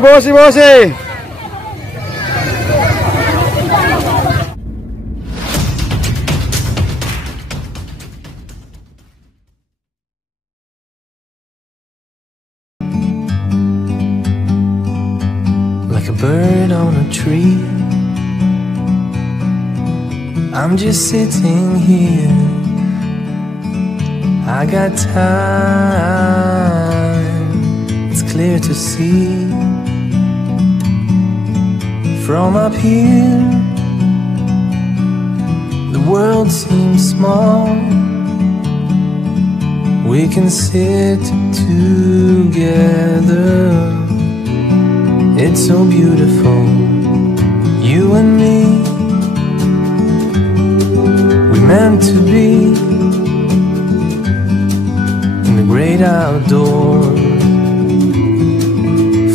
bosi. Like a bird on a tree, I'm just sitting here. I got time, it's clear to see. From up here, the world seems small. We can sit together. It's so beautiful, you and me. We meant to be in the great outdoors,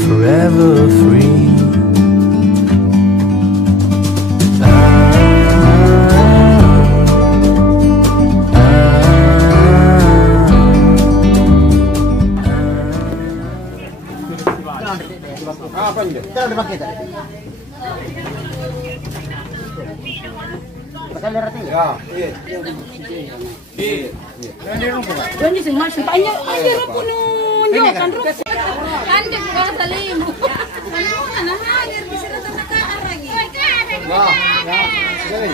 forever free. Kita udah pakai tadi. Pakai lerati ya? Iya. Ini semua sebanyak aja punya kan rupanya. Kan dia juga salim. Mana hadir bisa datang ke arah lagi. Wah, ya. Jadi.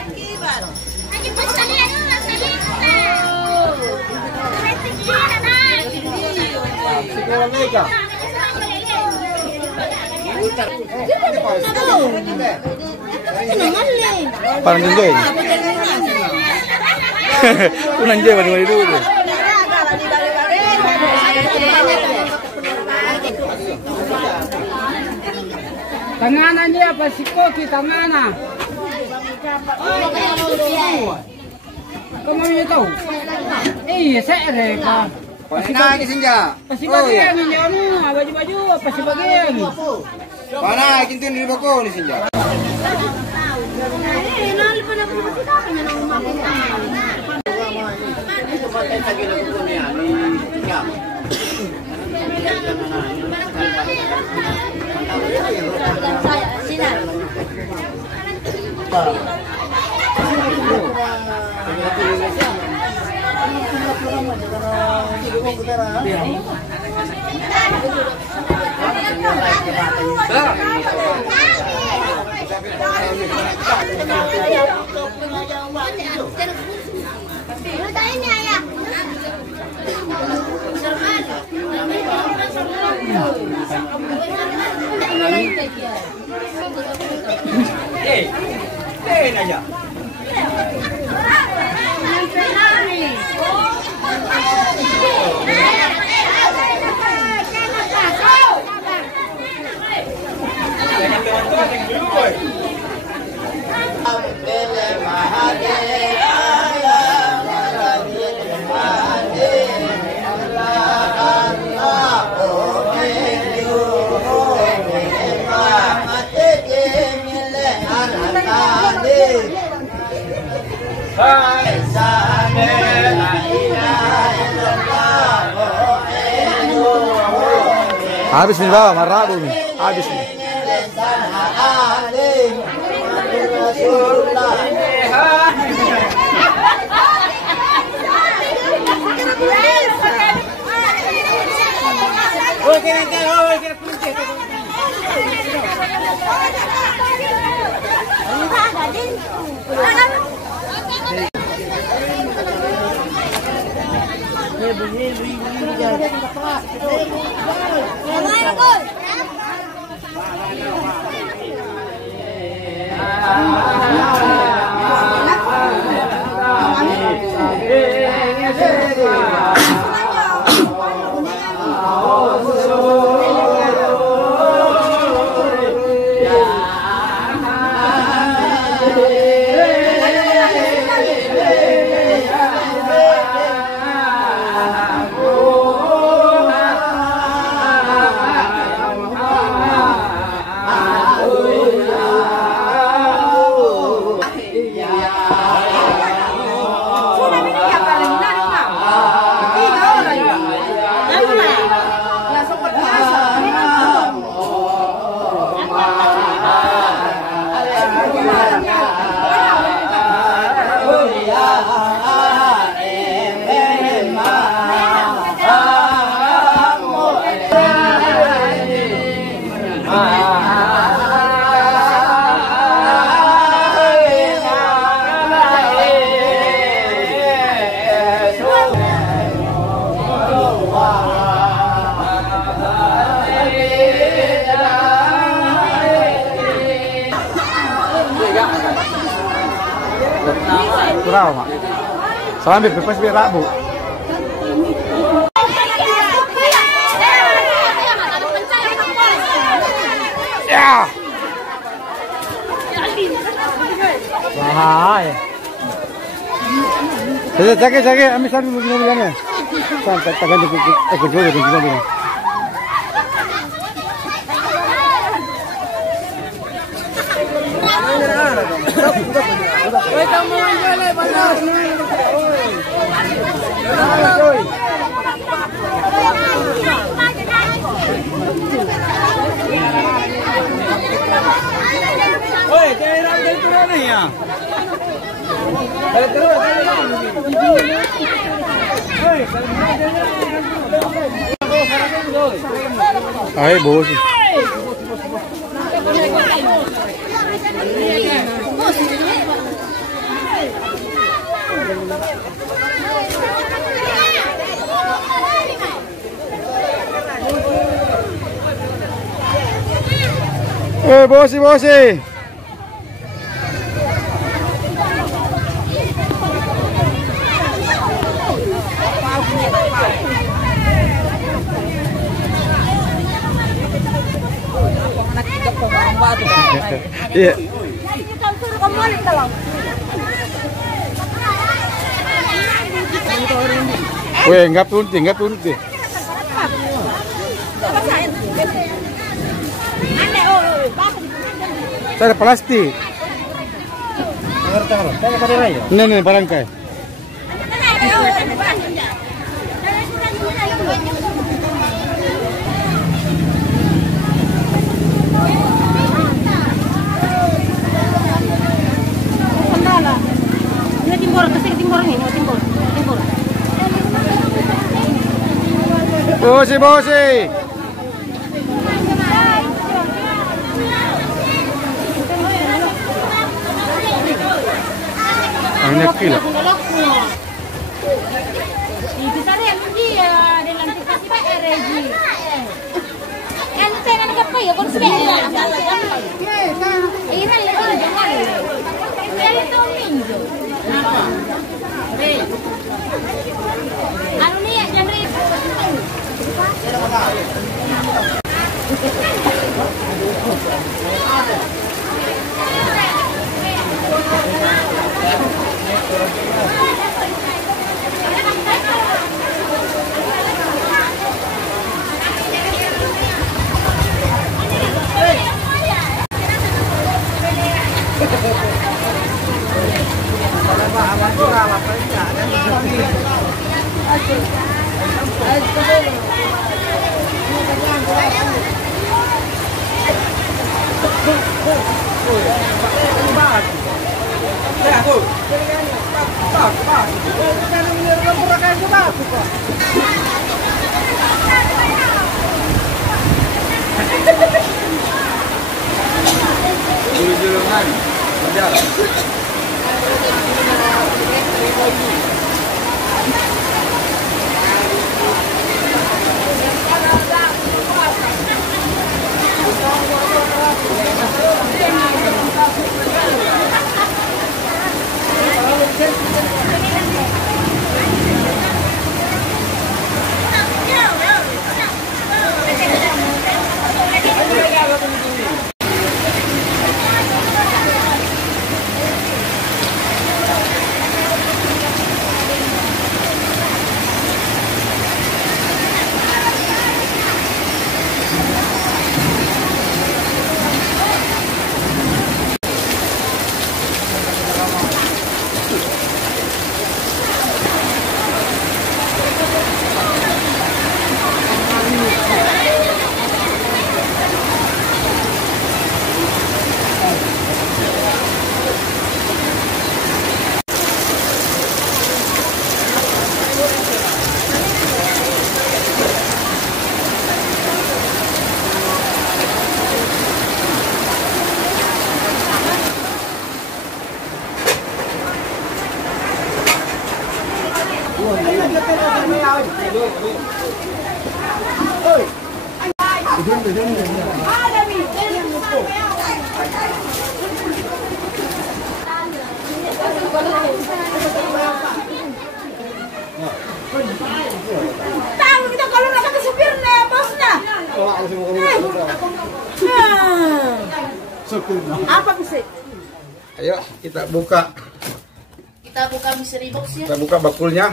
Aja pasalian salim. Sekolah mereka. Parang jenggoy. Unang jay mali dulu. Tanganan niya pa si Koki, tangana. Kamu niyo to? Saya reka. Mana senja? Pasibagian niyo ano, baju-baju, pasibagian. Mana kintin di bako ni senja? Aja. Habis nih bawah, marah nih. Habis nih. Sambil bebas biar Rabu. Ya. Wah. Sakit, ambil satu mobilnya. Sampai tekan ikut dulu kunci. Oi, jangan turun ya. Ay, bos. Bosi. Iya. Weh, nggak turun deh. Saya ada plastik. Ini barangkai. Bosi. Banyak kilo. Julung-julungan berjalan. Apa bisa? Ayo kita buka. Kita buka mystery box ya. Kita buka bakulnya.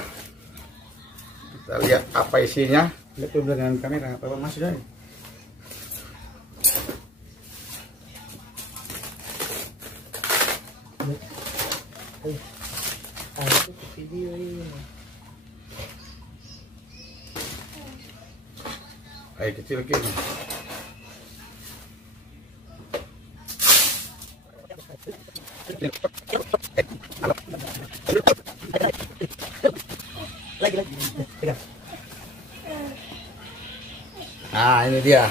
Kita lihat apa isinya. Lihat tuh dengan kamera apa masih dari. Air kecil gini. Nah, ini dia.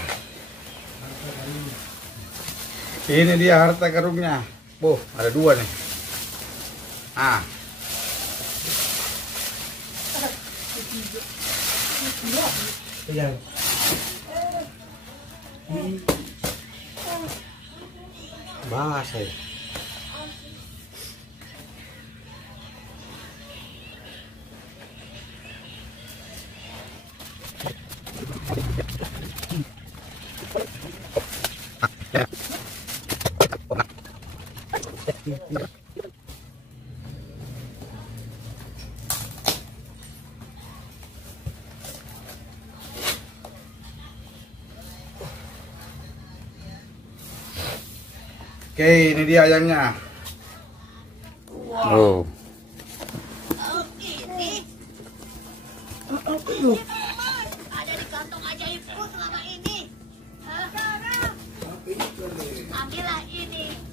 Ini dia harta karunnya. Oh, ada 2 nih. Ah. Bahasa ya. Oke, ini dia ayamnya. Wow. Ini ada di kantong ajaibku selama ini. Ambillah ini.